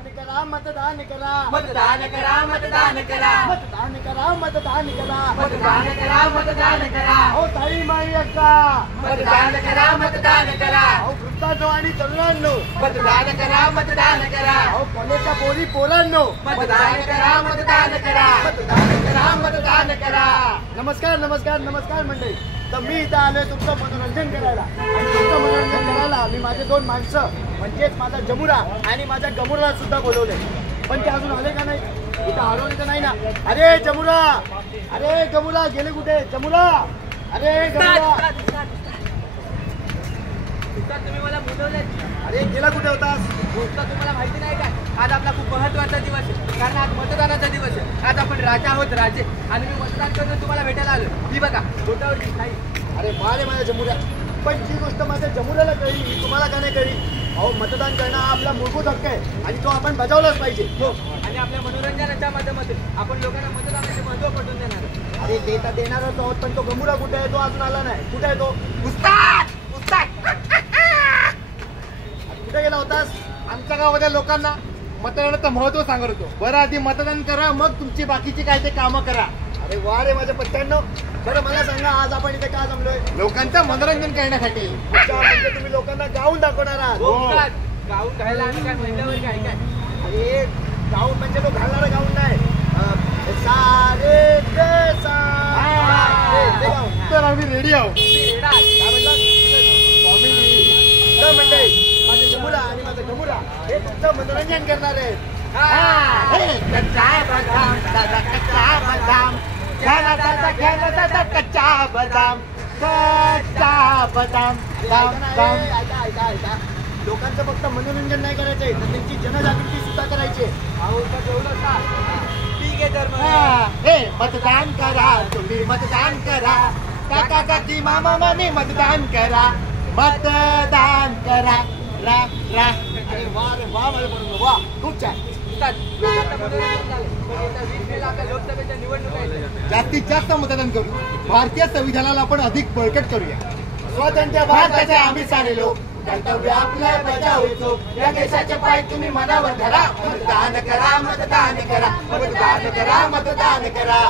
मतदान करा मतदान करा मतदान करा मतदान करा मतदान करा मतदान करा मतदान करा मतदान करा अहो ताई माई अक्का मतदान करा मतदान करा अहो वृद्धांनो आणि तरुणांनो मतदान करा मतदान करा अहो कॉलेजच्या पोरी पोरांनो मतदान करा मतदान करा मतदान करा मतदान करा. नमस्कार नमस्कार नमस्कार मंडळी. तर मी इथं आलोय तुमचं मनोरंजन करायला आणि तुमचं मनोरंजन करायला मी माझे दोन माणसं म्हणजेच माझा जमुरा आणि माझ्या गमुराला सुद्धा बोलवलंय. पण ते अजून आले का नाही? इथं हरवले तर नाही ना? अरे जमुरा, अरे गमुरा गेले कुठे? जमुरा, अरे गमुरा, तुम्ही मला बोलवले. अरे गेला कुठे होतास? तुम्हाला माहिती नाही काय, आज आपला खूप महत्वाचा दिवस आहे, कारण आज मतदानाचा दिवस आहे. आज आपण राजा आहोत, राजे, आणि मी मतदान करून तुम्हाला भेटायला आलो. ही बघा बोटावरची खाई. अरे मारे माझ्या जमुऱ्या, पण जी गोष्ट माझ्या जमुऱ्याला कळली तुम्हाला का नाही कळली? अहो मतदान करणं हा आपला मूलभूत हक्क आहे आणि तो आपण बजावलाच पाहिजे. हो, आणि आपल्या मनोरंजनाच्या माध्यमातून आपण लोकांना मतदानाचे महत्व पटवून देणार. अरे देता देणारच आहोत, पण तो गमुरा कुठे आहे? तो अजून आला नाही. कुठे आहे तो? उस्ताद उस्ताद, कुठे गेला होतास? आमच्या गावाच्या लोकांना मतदानाचं महत्व सांगत होतो. बरं आधी मतदान करा, मग तुमची बाकीची काय ते कामं करा. अरे वा रे माझ्या पट्ट्यांनो. बरं मला सांगा, आज आपण इथे का जमलोय? लोकांचं मनोरंजन करण्यासाठी. अच्छा, म्हणजे तुम्ही लोकांना गाऊन दाखवणार आहात? उस्ताद, गाऊन घ्यायला आम्ही काय महिन्यावर काय काय. अरे गाऊन म्हणजे तो घालणारा गाऊन नाही, सारे ते सा. ते गाऊन. तर आम्ही रेडी आहोत. काय म्हणलात? तर मंडळी, माझे जमुरा आणि माझा गमुरा हे तुमचं मनोरंजन करणार आहेत. कच्चा बदाम दादा, कच्चा बदाम घ्याला दादा, घ्याला दादा, कच्चा बदाम, कच्चा बदाम दाम दाम. ऐका ऐका ऐका, लोकांचं फक्त मनोरंजन नाही करायचंय, तर त्यांची जनजागृती सुद्धा करायची आहे. अहो तर जेवढं का ठीक आहे. तर मग हे मतदान करा, तुम्ही मतदान करा, काका काकी मामा मामी मतदान करा, मतदान करा, रा रा. अरे वा रे वा माझ्या बरोबर, वा खूप छान. उस्ताद, लोकांचं मनोरंजन झालं, पण येत्या 20 मेला आपल्या लोकसभेच्या निवडणुका आहेत. जास्तीत जास्त मतदान करू, भारतीय संविधानाला आपण अधिक बळकट करूया. स्वतंत्र भारताचे आम्ही सारे लोक कर्तव्य आपलं बजावतो, या देशाचे पाय तुम्ही मनावर धरा, मतदान करा मतदान करा मतदान करा मतदान करा.